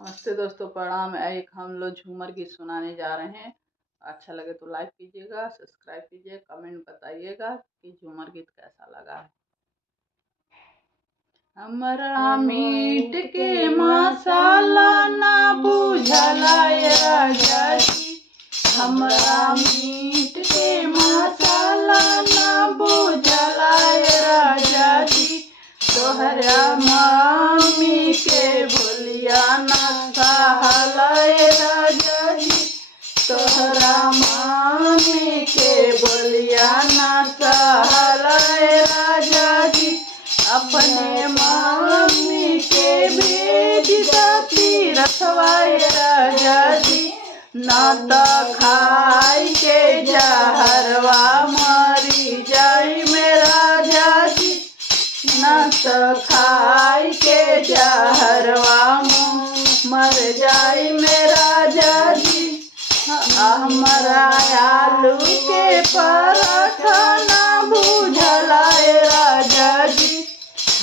नमस्ते दोस्तों, प्रणाम। एक हम लोग झूमर गीत सुनाने जा रहे हैं। अच्छा लगे तो लाइक कीजिएगा, सब्सक्राइब कीजिए, कमेंट बताइएगा कि झूमर गीत कैसा लगा है। हमरा मीट के मसाला ना बुझला राजा जी, हमरा मीट के मसाला ना बुझला राजा जी, तोहरा मम्मी के बोलिया ना कहला राजा जी, तोहरा मम्मी के बोलिया ना कहला राजा जी, अपने मम्मी के भेज दती रखवाए राजा जी, ना तो खाई के जहरवा मरी जाई में राजा जी, ना तो खाई के जहरवा मर जाई में राजा जी। हमरा आलू के पराठा ना बुझला राजा जी,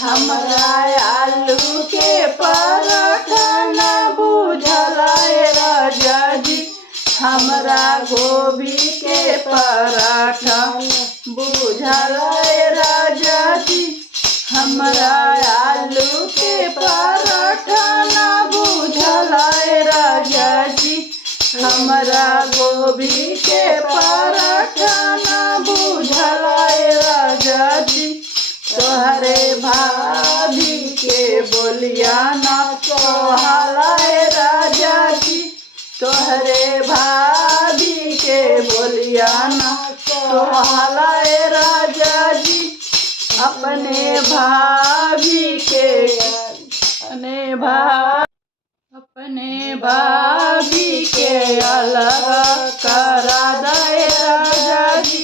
हमरा आलू के पराठा ना बुझला राजा जी, हमरा गोभी के पराठा बुझला राजा जी, हमरा आलू के पराठा ना बुझला राजा जी, हमरा गोभी के पराठा ना बुझला राजा जी, तोहरे भाभी के बोलिया ना कहला राजा जी, तोहरे भाभी के बोलिया ना कहला राजा जी, अपने भाभी के अपने भाभी के अलग करा दे राजा जी,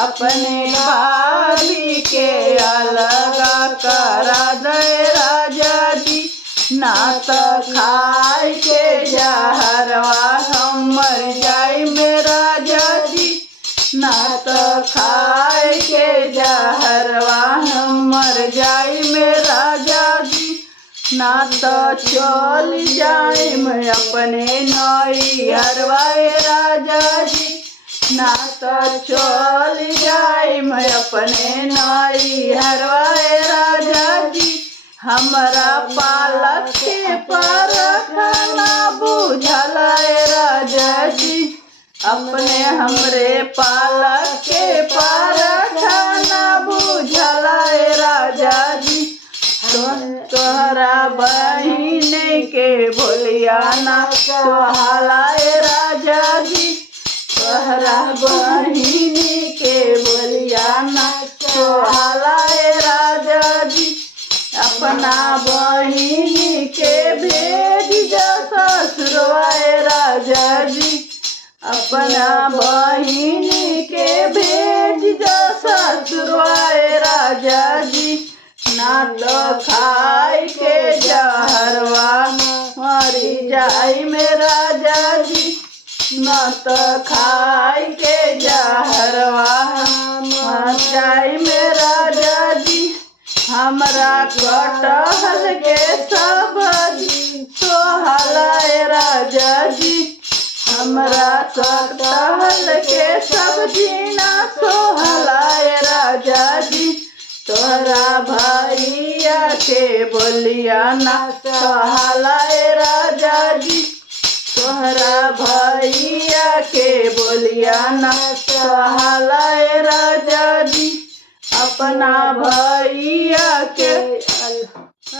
अपने भाभी के अलग करा दे राजा जी, ना तो खाई के जहरवा हम मर जाई में राजा जी, ना तो खाई के जहरवा हम मर जाई में राजा जी, ना तो चल जाए मैं अपने नैहरवाए राजा जी, ना तो चल जाए मैं अपने नैहरवाए राजा जी, हमरा पालक के पराठा ना बुझला राजा जी, अपने हमरे पालक के पराठा ना बुझला राजा जी, तोहरा बहिन के बोलिया ना कहला राजा जी, तोहरा बहिन के बोलिया ना कहला राजा जी, अपना बहिन के भेज दो ससुरवाए राजा जी, अपना बहिन के भेज दो ससुरवाए राजा जी, ना तो खाई के जहरवा मरी जाई में राजा जी, ना तो खाई के जहरवा मर जाई में राजा जी, हमरा कटहल के सब्जी सोहला राजा जी, हमरा कटहल के सब्जी ना सोहला राजा जी, तोहरा भैया के बोलिया ना कहला राजा जी, तोहरा भैया के बोलिया ना कहला राजा जी, अपना भैया के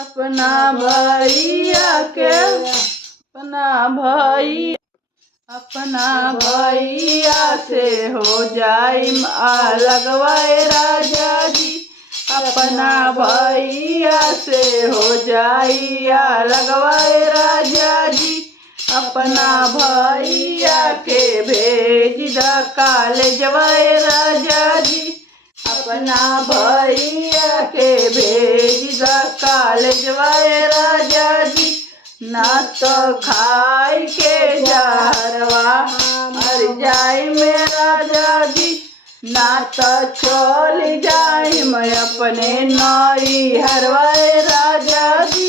अपना भैया के अपना भैया से हो जाई लगवाए राजा जी, अपना भैया से हो जाई लगवाए राजा जी, अपना भैया के भेज द कॉलेजवाए राजा जी, अपना भैया के भेज द कॉलेजवाए राजा जी, ना तो खाई के जहरवा मर जाई में राजा जी, ना तो चल जाई मैं अपने नैहरवाए राजा जी,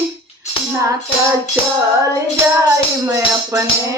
नाता चल जाई मैं अपने